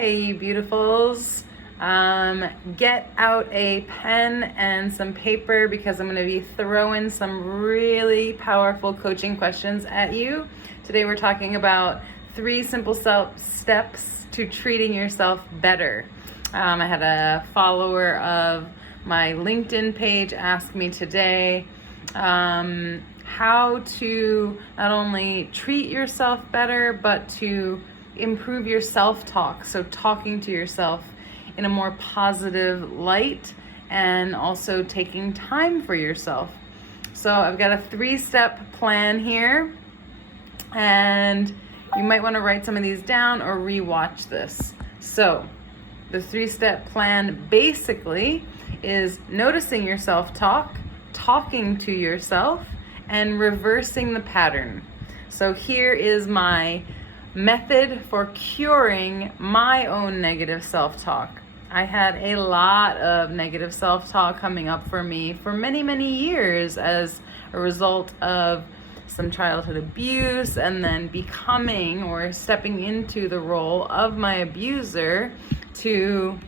Hey, you beautifuls. Get out a pen and some paper because I'm going to be throwing some really powerful coaching questions at you. Today we're talking about 3 simple steps to treating yourself better. I had a follower of my LinkedIn page ask me today how to not only treat yourself better, but to improve your self-talk. So talking to yourself in a more positive light and also taking time for yourself. So I've got a 3-step plan here, and you might want to write some of these down or rewatch this. So the 3-step plan basically is noticing your self-talk, talking to yourself, and reversing the pattern. So here is my method for curing my own negative self-talk. I had a lot of negative self-talk coming up for me for many, many years as a result of some childhood abuse and then becoming or stepping into the role of my abuser to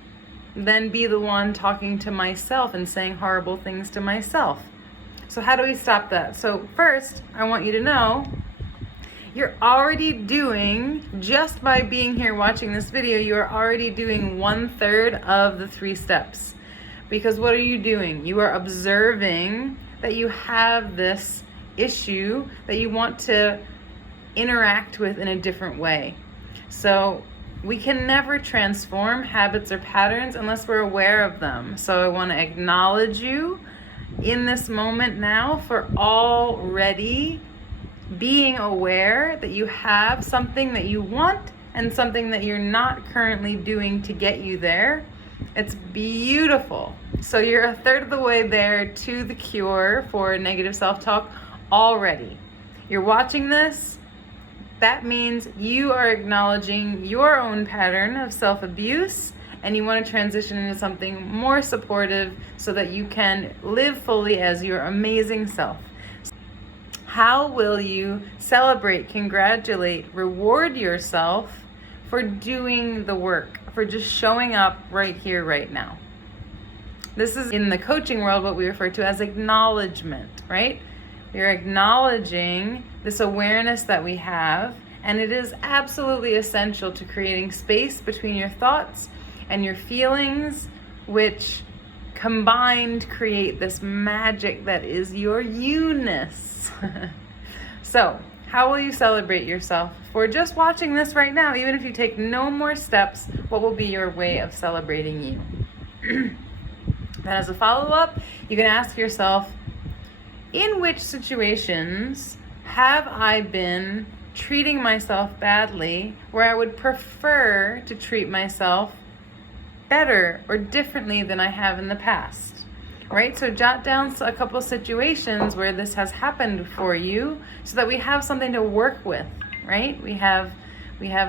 then be the one talking to myself and saying horrible things to myself. So how do we stop that? So first, I want you to know you're already doing, just by being here watching this video, you are already doing 1/3 of the 3 steps. Because what are you doing? You are observing that you have this issue that you want to interact with in a different way. So we can never transform habits or patterns unless we're aware of them. So I want to acknowledge you in this moment now for already being aware that you have something that you want and something that you're not currently doing to get you there. It's beautiful. So you're 1/3 of the way there to the cure for negative self-talk already. You're watching this. That means you are acknowledging your own pattern of self-abuse and you want to transition into something more supportive so that you can live fully as your amazing self. How will you celebrate, congratulate, reward yourself for doing the work, for just showing up right here, right now? This is in the coaching world what we refer to as acknowledgement, right? You're acknowledging this awareness that we have, and it is absolutely essential to creating space between your thoughts and your feelings, which combined create this magic that is your you-ness. So, how will you celebrate yourself for just watching this right now? Even if you take no more steps, what will be your way of celebrating you? Then as a follow-up, you can ask yourself, in which situations have I been treating myself badly where I would prefer to treat myself better or differently than I have in the past, right? So jot down a couple of situations where this has happened for you so that we have something to work with, right? We have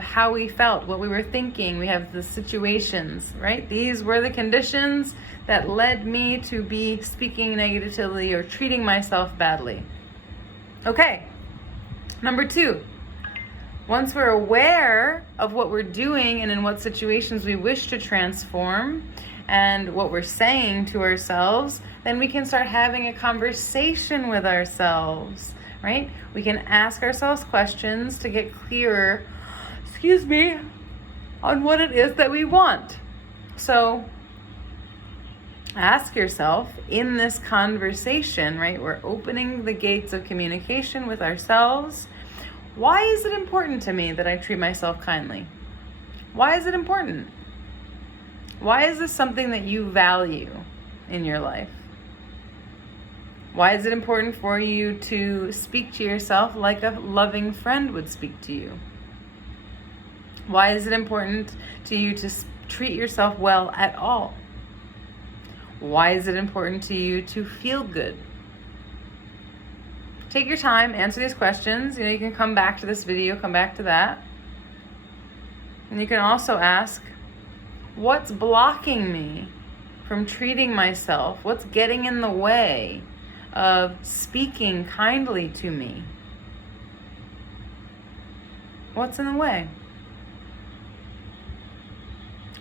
how we felt, what we were thinking, we have the situations, right? These were the conditions that led me to be speaking negatively or treating myself badly. Okay, number 2. Once we're aware of what we're doing and in what situations we wish to transform and what we're saying to ourselves, then we can start having a conversation with ourselves, right? We can ask ourselves questions to get clearer, on what it is that we want. So ask yourself in this conversation, right? We're opening the gates of communication with ourselves. Why is it important to me that I treat myself kindly? Why is it important? Why is this something that you value in your life? Why is it important for you to speak to yourself like a loving friend would speak to you? Why is it important to you to treat yourself well at all? Why is it important to you to feel good? Take your time, answer these questions. You can come back to this video, come back to that. And you can also ask, what's blocking me from treating myself? What's getting in the way of speaking kindly to me? What's in the way?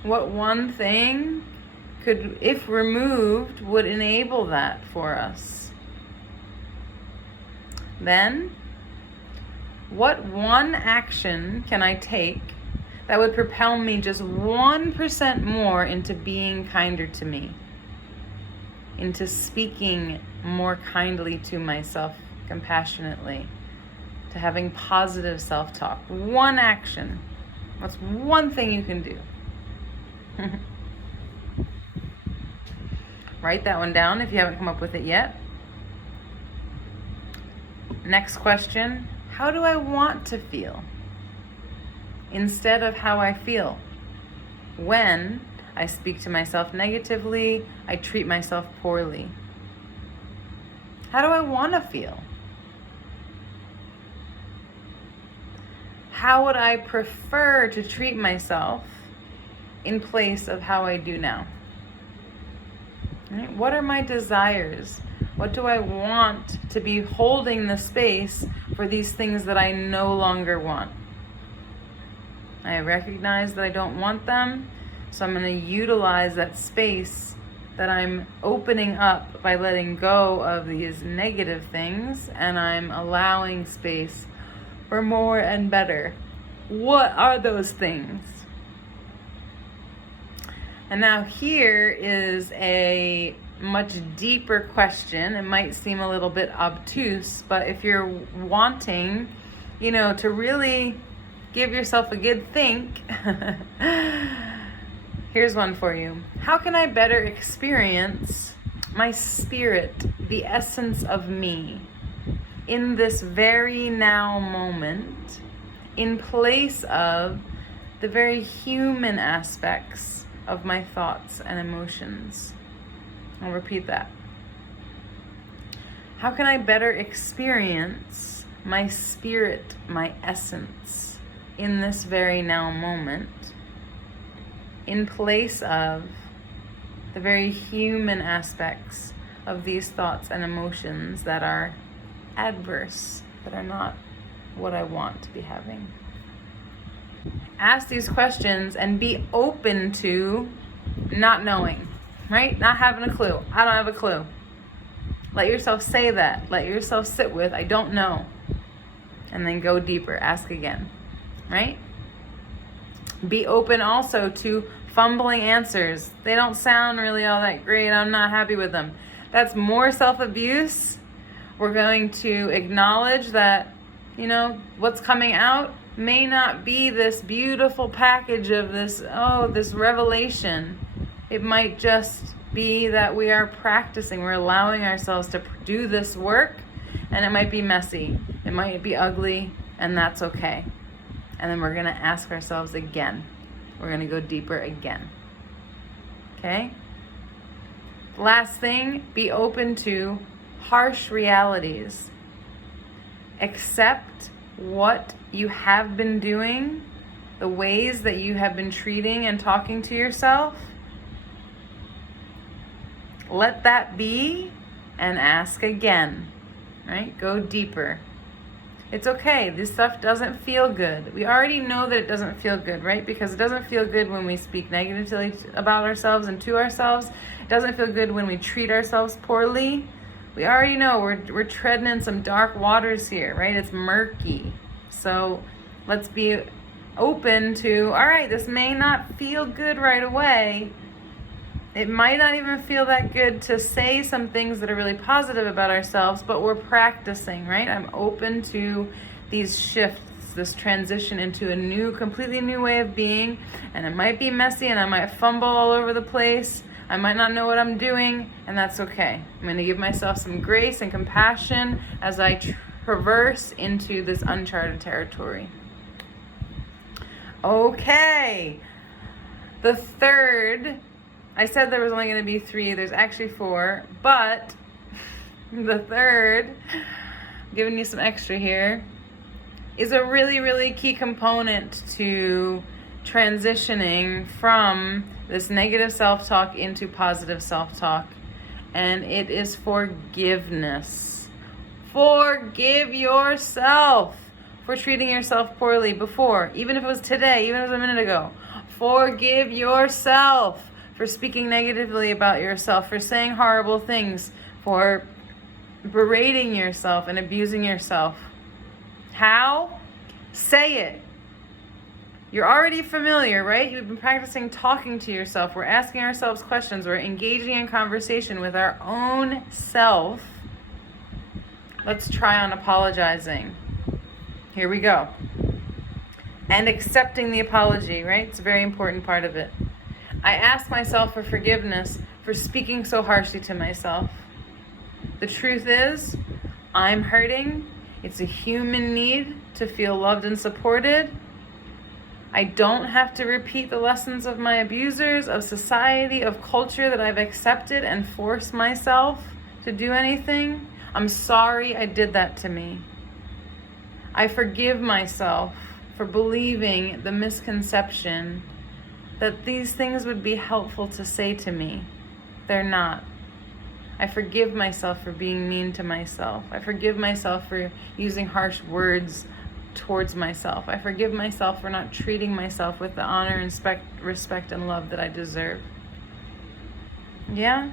What one thing could, if removed, would enable that for us? Then, what one action can I take that would propel me just 1% more into being kinder to me, into speaking more kindly to myself, compassionately, to having positive self-talk? One action. What's one thing you can do? Write that one down if you haven't come up with it yet. Next question, how do I want to feel instead of how I feel? When I speak to myself negatively, I treat myself poorly. How do I want to feel? How would I prefer to treat myself in place of how I do now? Right? What are my desires? What do I want to be holding the space for these things that I no longer want? I recognize that I don't want them, so I'm going to utilize that space that I'm opening up by letting go of these negative things, and I'm allowing space for more and better. What are those things? And now here is a much deeper question. It might seem a little bit obtuse, but if you're wanting, to really give yourself a good think, here's one for you. How can I better experience my spirit, the essence of me, in this very now moment, in place of the very human aspects of my thoughts and emotions? I'll repeat that. How can I better experience my spirit, my essence, in this very now moment, in place of the very human aspects of these thoughts and emotions that are adverse, that are not what I want to be having? Ask these questions and be open to not knowing, right? Not having a clue. I don't have a clue. Let yourself say that. Let yourself sit with, I don't know. And then go deeper. Ask again, right? Be open also to fumbling answers. They don't sound really all that great. I'm not happy with them. That's more self-abuse. We're going to acknowledge that, what's coming out may not be this beautiful package of this revelation. It might just be that we are practicing. We're allowing ourselves to do this work, and it might be messy. It might be ugly, and that's okay. And then we're going to ask ourselves again. We're going to go deeper again. Okay? Last thing, be open to harsh realities. Accept what you have been doing, the ways that you have been treating and talking to yourself. Let that be and ask again, right? Go deeper. It's okay. This stuff doesn't feel good. We already know that it doesn't feel good, right? Because it doesn't feel good when we speak negatively about ourselves and to ourselves. It doesn't feel good when we treat ourselves poorly. We already know we're treading in some dark waters here, right? It's murky. So let's be open to, all right, this may not feel good right away. It might not even feel that good to say some things that are really positive about ourselves, but we're practicing, right? I'm open to these shifts, this transition into a completely new way of being, and it might be messy and I might fumble all over the place. I might not know what I'm doing, and that's okay. I'm going to give myself some grace and compassion as I traverse into this uncharted territory. Okay. The third, I said there was only going to be 3. There's actually 4, but the third, I'm giving you some extra here, is a really, really key component to transitioning from this negative self-talk into positive self-talk, and it is forgiveness. Forgive yourself for treating yourself poorly before, even if it was today, even if it was a minute ago. Forgive yourself for speaking negatively about yourself, for saying horrible things, for berating yourself and abusing yourself. How? Say it. You're already familiar, right? You've been practicing talking to yourself. We're asking ourselves questions. We're engaging in conversation with our own self. Let's try on apologizing. Here we go. And accepting the apology, right? It's a very important part of it. I ask myself for forgiveness for speaking so harshly to myself. The truth is, I'm hurting. It's a human need to feel loved and supported. I don't have to repeat the lessons of my abusers, of society, of culture that I've accepted and force myself to do anything. I'm sorry I did that to me. I forgive myself for believing the misconception that these things would be helpful to say to me. They're not. I forgive myself for being mean to myself. I forgive myself for using harsh words towards myself. I forgive myself for not treating myself with the honor and respect and love that I deserve. Yeah?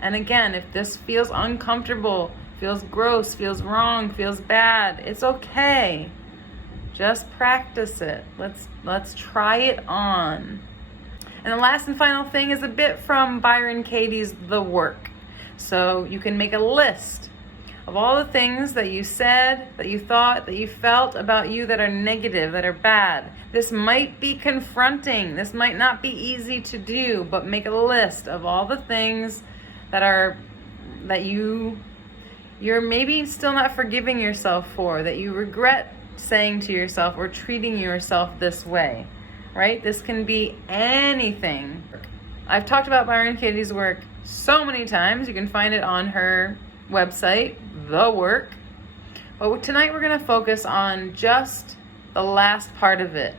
And again, if this feels uncomfortable, feels gross, feels wrong, feels bad, it's okay. Just practice it. Let's try it on. And the last and final thing is a bit from Byron Katie's The Work. So you can make a list of all the things that you said, that you thought, that you felt about you that are negative, that are bad. This might be confronting. This might not be easy to do, but make a list of all the things that you're maybe still not forgiving yourself for, that you regret saying to yourself or treating yourself this way, right? This can be anything. I've talked about Byron Katie's work so many times. You can find it on her website, The Work. But tonight we're going to focus on just the last part of it.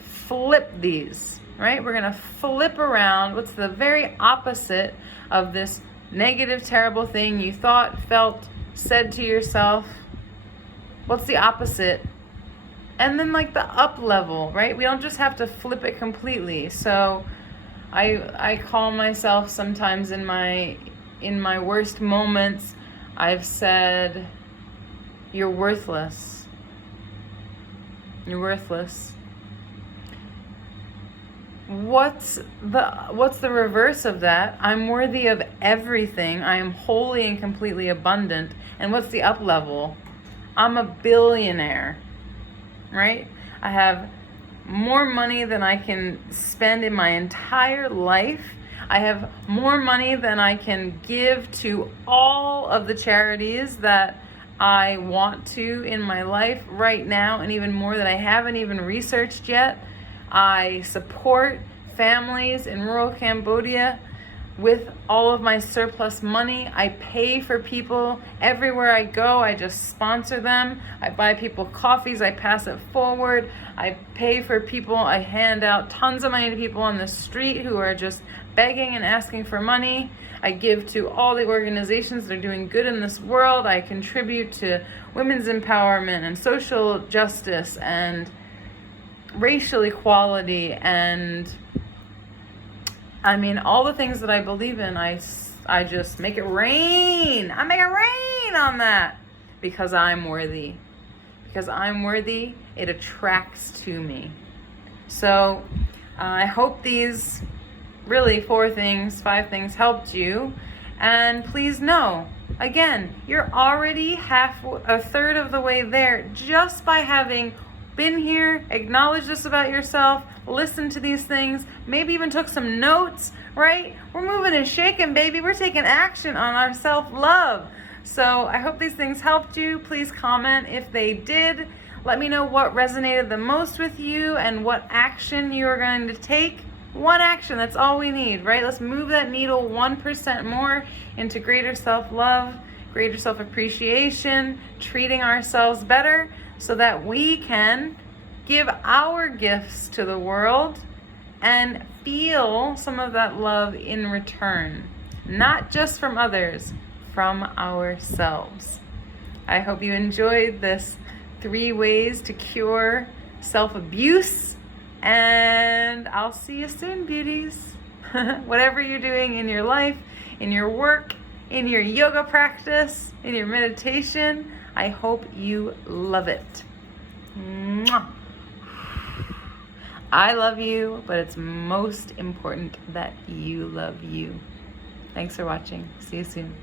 Flip these, right? We're going to flip around what's the very opposite of this negative, terrible thing you thought, felt, said to yourself. What's the opposite? And then like the up level, right? We don't just have to flip it completely. So I call myself sometimes in my worst moments, I've said, you're worthless. You're worthless. What's the reverse of that? I'm worthy of everything. I am wholly and completely abundant. And what's the up level? I'm a billionaire, right? I have more money than I can spend in my entire life. I have more money than I can give to all of the charities that I want to in my life right now, and even more that I haven't even researched yet. I support families in rural Cambodia with all of my surplus money. I pay for people everywhere I go. I just sponsor them. I buy people coffees. I pass it forward. I pay for people. I hand out tons of money to people on the street who are just begging and asking for money. I give to all the organizations that are doing good in this world. I contribute to women's empowerment and social justice and racial equality, and I mean all the things that I believe in. I just make it rain. I make it rain on that because I'm worthy. Because I'm worthy, it attracts to me. So I hope these really 5 things helped you. And please know, again, you're already a third of the way there just by having been here, acknowledge this about yourself, listen to these things, maybe even took some notes, right? We're moving and shaking, baby. We're taking action on our self-love. So I hope these things helped you. Please comment if they did. Let me know what resonated the most with you and what action you're going to take. One action, that's all we need, right? Let's move that needle 1% more into greater self-love, greater self-appreciation, treating ourselves better, so that we can give our gifts to the world and feel some of that love in return. Not just from others, from ourselves. I hope you enjoyed this 3 ways to cure self-abuse And I'll see you soon, beauties. Whatever you're doing in your life, in your work, in your yoga practice, in your meditation, I hope you love it. Mwah. I love you, but it's most important that you love you. Thanks for watching. See you soon.